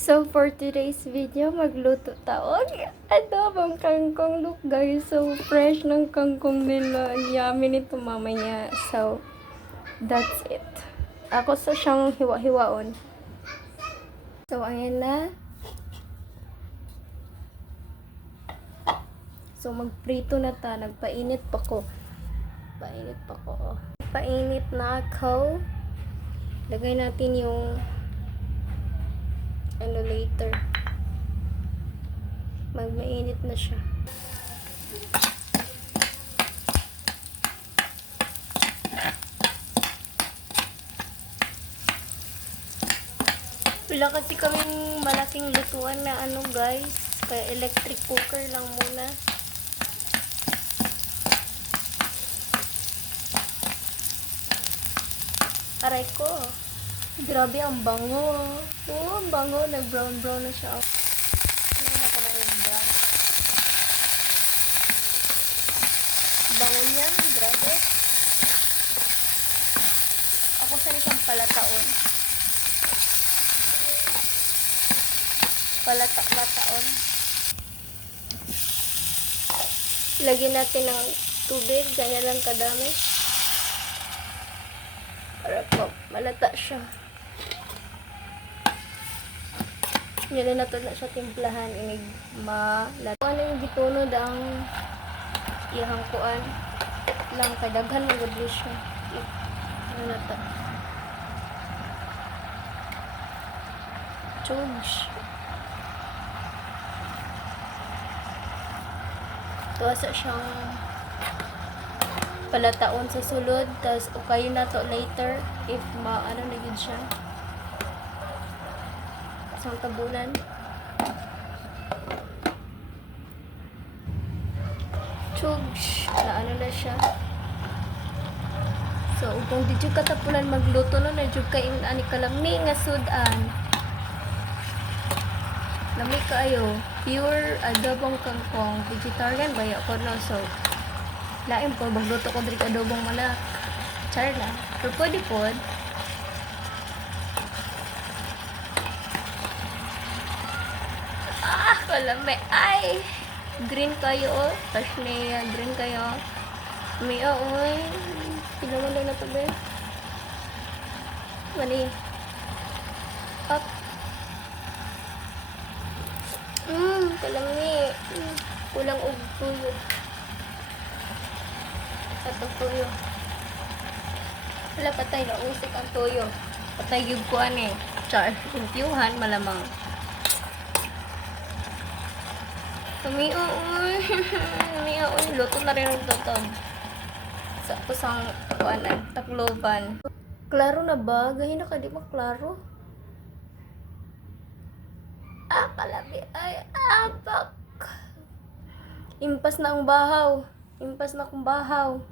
So, for today's video, magluto taon. Adobong kangkong. Look guys, so fresh ng kangkong nila. Ang yummy nito mamaya. So, that's it. Ako sa siyang hiwa-hiwaon. So, ayan na. So, magprito na ta. Nagpainit pa ko. Painit na ako. Lagay natin yung later. Magmainit na siya. Wala kasi kaming malaking lutuan na guys. Kaya electric cooker lang muna. Aray ko. Grabe, ang bango. Oo, ang bango. Nag-brown-brown na siya. Ano na pala yung brown? Bango niya. Grabe. Ako sa isang palataon. Palataon. Lagyan natin ng tubig. Ganyan lang kadami. Para po malata siya. Nila na to na siya timplahan. Inig malata. Ano yung gitunod ang ihang kuan lang kadaghan ng gabi siya. Ano na to? Chugs. Tuwasa siyang palataon sa sulod. Tapos ukayin na to later if maano na yun siya. Isang tabunan. Chugs. Na ano na siya. So, kung di jud katapunan magluto no, na jud kay ani kalami nga sudan. Lami kaayo. Pure adobong kangkong. Vegetarian ba ko no? So, lain po, magluto ko diri adobong manok. Char lang. Pero pwede po. Kalami. Ay! Green kayo, oh. Touch niya. Green kayo. May, oy. Pinaman lang na ito, be. Mani. Up. Kalami. Kulang og tuyo. Ito tuyo. Wala, patay na. Usik ang tuyo. Patay yung kuan eh. Char. Impyuhan, malamang. Uy. Luto na rin ang totog. Sa kusang kuanan, takloban. Klaro na ba? Gahin na ka, di ba klaro? Kalabi. Ay, apak. Impas na ang bahaw. Impas na akong bahaw.